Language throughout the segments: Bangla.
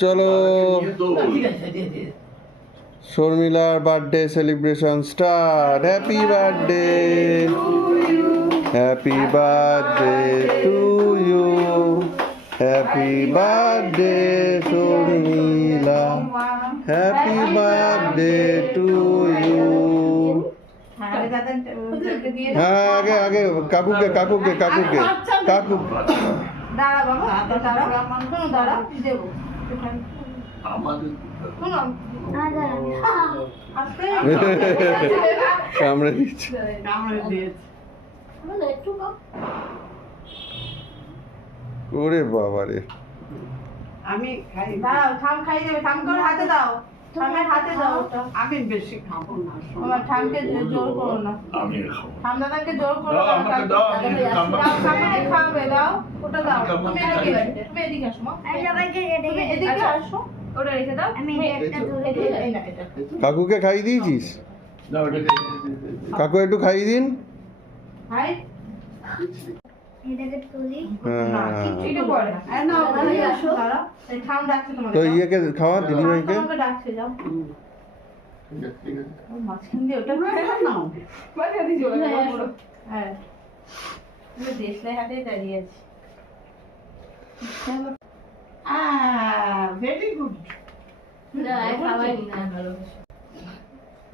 চলো শর্মিলার birthday celebration start. Happy birthday, happy birthday to you, happy birthday Sharmila, happy birthday to you. হ্যাঁ আগে আগে কাকুকে কাকুকে কাকুকে কাকু দাঁড়া বাবা, দাঁড়া দাঁড়া দেবো কামড়ে দিচ্ছে। ওরে বাবা রে, আমি খাই। দাঁড়াও, থাম খাই দেবে, থাম করে হাতে দাও, থামের হাতে দাও। আমি বেশি খাবো না, আমার থামকে জোর করো না। আমি খাবো। থাম দাদাকে জোর করো না। আমাকে দাও, আমি খাবো। দাও, খাবে খাবে, দাও ওটা দাও। তুমি এদিকে আসো মা, তুমি এদিকে আসো, ওটা রেখে দাও। আমি একটা তুলে দিই। এই না এটা কাকুকে খাইয়ে দিয়েছিস? দাও এটাকে। কাকু একটু খাইয়ে দিন। হাই এটাকে তুলি। না কিছু করে না। আর না ওখানে আসো, দাঁড়া। এই থাম ডাকছে তোমাকে। তো ইয়েকে খাওয়া, দিদিভাইকে। তোমাকে ডাকছে, যাও। ঠিক আছে, ঠিক আছে। ও মাঝখান দিয়ে ওটা নাও। মাঝখান দিয়ে চলে যাও পুরো। হ্যাঁ তুমি দেশলাই হাতে দাঁড়িয়ে আছি। Very good. না খাওয়াই না ভালো।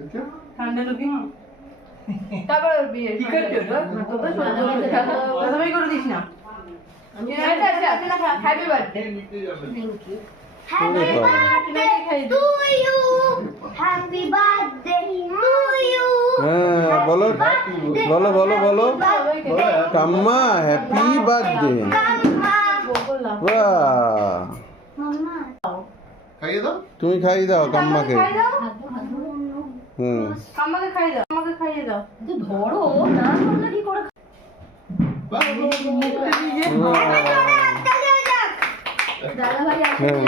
আচ্ছা। ঠান্ডা ঢুকি মা। তারপর বিয়ে ঠিক আছে তো? তোদের সবাই করে দিস না। আচ্ছা আচ্ছা হ্যাপি বার্থডে। Thank you. ওরে হ্যাপি বাবা। Birthday to you. Happy birthday to you. হ্যাঁ বলো বলো বলো বলো। কাম্মা হ্যাপি বার্থডে। কাম্মা। বললাম বাহ, মাম্মা। খাইয়ে দাও। তুমি খাইয়ে দাও কাম্মাকে। খাই দাও, হুম আমাকে খাই দাও, আমাকে খাইয়ে দাও। ধরো না করলে কি করে? বাহ, বাহ। দাদা ভাই হ্যাঁ